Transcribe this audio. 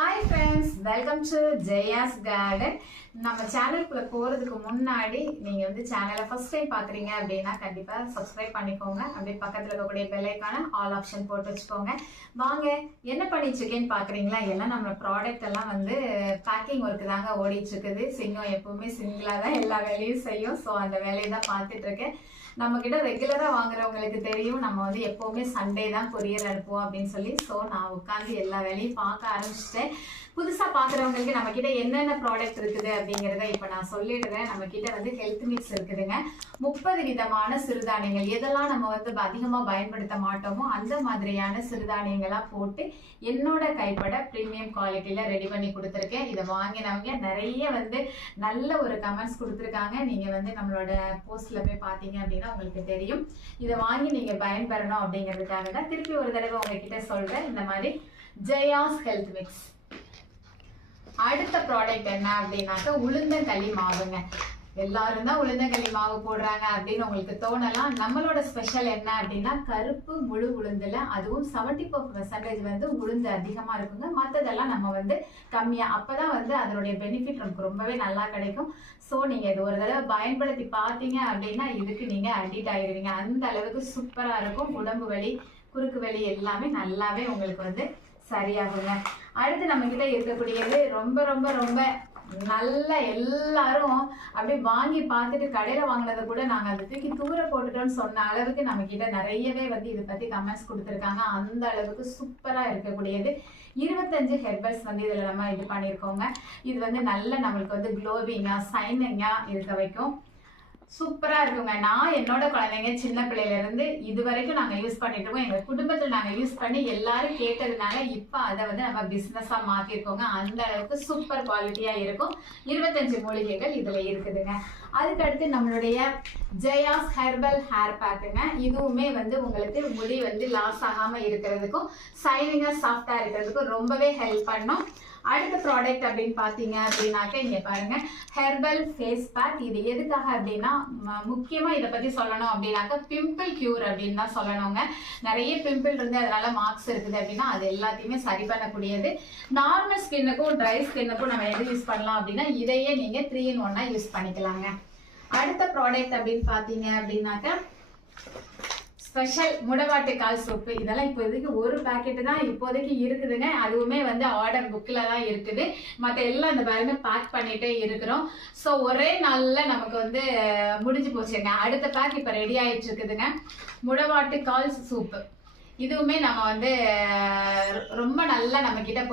Hi friends, welcome to Jaya's garden. நம்ம சேனலுக்குள்ள போறதுக்கு முன்னாடி நீங்க சேனலை ஃபர்ஸ்ட் டைம் பாக்குறீங்க அப்படின்னா கண்டிப்பா சப்ஸ்கிரைப் பண்ணிக்கோங்க. அப்படியே பக்கத்துல இருக்கக்கூடிய பெல் ஐகான ஆல் ஆப்ஷன் போட்டு வச்சுக்கோங்க. வாங்க, என்ன பண்ணிட்டு இருக்கேன்னு பாக்குறீங்களா? எல்லாம் நம்ம ப்ராடக்ட் எல்லாம் பேக்கிங் ஒர்க் தாங்க ஓடிட்டு இருக்குது. சிங்கம் எப்பவுமே சிங்கிளா தான் எல்லா வேலையும் செய்யும். ஸோ அந்த வேலையை தான் பார்த்துட்டு இருக்கேன். நம்ம கிட்ட ரெகுலரா வாங்குறவங்களுக்கு தெரியும், நம்ம எப்பவுமே சண்டே தான் கொரியர் அனுப்புவோம் அப்படின்னு சொல்லி. ஸோ நான் உட்காந்து எல்லா வேலையும் பார்க்க ஆரம்பிச்சிட்டேன். புதுசா பாக்குறவங்களுக்கு நம்ம கிட்ட என்னென்ன ப்ராடக்ட் இருக்குது அப்படிங்கறத இப்ப நான் சொல்லிடுறேன். நம்ம கிட்ட ஹெல்த் மிக்ஸ் இருக்குதுங்க. 30 விதமான சிறுதானியங்கள், எதெல்லாம் நம்ம அதிகமா பயன்படுத்த மாட்டோமோ அந்த மாதிரியான சிறுதானியங்களா போட்டு என்னோட கைப்பட பிரீமியம் குவாலிட்டியில ரெடி பண்ணி கொடுத்துருக்கேன். இதை வாங்கினவங்க நிறைய நல்ல ஒரு கமெண்ட்ஸ் கொடுத்துருக்காங்க. நீங்க நம்மளோட போஸ்ட்ல போய் பாத்தீங்க அப்படின்னா உங்களுக்கு தெரியும். இதை வாங்கி நீங்க பயன்பெறணும் அப்படிங்கிறதுக்காக தான் திருப்பி ஒரு தடவை உங்ககிட்ட சொல்றேன். இந்த மாதிரி ஜெயாஸ் ஹெல்த் மிக்ஸ். அடுத்த ப்ராடக்ட் என்ன அப்படின்னாக்க உளுந்தங்களி மாவுங்க. எல்லாரும் தான் உளுந்தங்களி மாவு போடுறாங்க அப்படின்னு உங்களுக்கு தோணலாம். நம்மளோட ஸ்பெஷல் என்ன அப்படின்னா கருப்பு முழு உளுந்துல அதுவும் 74% உளுந்து அதிகமா இருக்குங்க. மற்றதெல்லாம் நம்ம கம்மியா. அப்பதான் அதனுடைய பெனிஃபிட் நமக்கு ரொம்பவே நல்லா கிடைக்கும். ஸோ நீங்க இது ஒரு தடவை பயன்படுத்தி பார்த்தீங்க அப்படின்னா இதுக்கு நீங்க அடிக்ட் ஆயிடுவீங்க. அந்த அளவுக்கு சூப்பரா இருக்கும். உடம்பு வலி, குறுக்கு வலி எல்லாமே நல்லாவே உங்களுக்கு சரியாகுங்க. அடுத்து நம்ம கிட்ட இருக்கக்கூடியது ரொம்ப ரொம்ப ரொம்ப நல்ல, எல்லாரும் அப்படியே வாங்கி பார்த்துட்டு கடையில வாங்கினதை கூட நாங்க அதை தூக்கி தூர போட்டுட்டோம்னு சொன்ன அளவுக்கு நம்ம கிட்ட நிறையவே இதை பத்தி கமெண்ட்ஸ் கொடுத்துருக்காங்க. அந்த அளவுக்கு சூப்பரா இருக்கக்கூடியது 25 ஹெர்பல்ஸ் இதுல நம்ம இது பண்ணிருக்கோங்க. இது நல்ல நம்மளுக்கு க்ளோவிங்கா சைனிங்கா இருக்க வைக்கும். சூப்பரா இருக்குங்க. நான் என்னோட குழந்தைங்க சின்ன பிள்ளையில இருந்து இது வரைக்கும் நாங்க யூஸ் பண்ணிட்டு இருக்கோம். எங்க குடும்பத்துல நாங்க யூஸ் பண்ணி எல்லாரும் கேட்டதுனால இப்ப அதை நம்ம பிசினஸா மாத்திருக்கோங்க. அந்த அளவுக்கு சூப்பர் குவாலிட்டியா இருக்கும். 25 மூலிகைகள் இதுல இருக்குதுங்க. அதுக்கு அடுத்து நம்மளுடைய ஜெயாஸ் ஹெர்பல் ஹேர் பேக்குங்க. இதுவுமே உங்களுக்கு முடி லாஸ் ஆகாம இருக்கிறதுக்கும் சைனிங்கா சாஃப்டா இருக்கிறதுக்கும் ரொம்பவே ஹெல்ப் பண்ணும். அடுத்த ப்ராடக்ட் அப்படின்னு பாத்தீங்க அப்படின்னாக்க இங்க பாருங்க, ஹெர்பல் ஃபேஸ் பேக். இது எதுக்காக அப்படின்னா முக்கியமா இதை பத்தி சொல்லணும் அப்படின்னாக்க பிம்பிள் கியூர் அப்படின்னு தான் சொல்லணுங்க. நிறைய பிம்பிள் இருந்து அதனால மார்க்ஸ் இருக்குது அப்படின்னா அது எல்லாத்தையுமே சரி பண்ணக்கூடியது. நார்மல் ஸ்கின்னுக்கும் ட்ரை ஸ்கின்னுக்கும் நம்ம எது யூஸ் பண்ணலாம் அப்படின்னா இதையே நீங்க 3 in 1 யூஸ் பண்ணிக்கலாங்க. அடுத்த ப்ராடக்ட் அப்படின்னு பாத்தீங்க அப்படின்னாக்க ஸ்பெஷல் முடவாட்டுக்கால் சோப்பு. இதெல்லாம் இப்போதைக்கு ஒரு பேக்கெட் தான் இப்போதைக்கு இருக்குதுங்க. அதுவுமே ஆர்டர் புக்ல தான் இருக்குது. மற்ற எல்லாம் இந்த பாருங்க பேக் பண்ணிட்டே இருக்கிறோம். ஸோ ஒரே நாள்ல நமக்கு முடிஞ்சு போச்சுங்க. அடுத்த பேக் இப்ப ரெடி ஆயிட்டு இருக்குதுங்க. முடவாட்டுக்கால் சூப்பு. இதுவுமே நம்ம ரொம்ப நல்லா நம்ம கிட்ட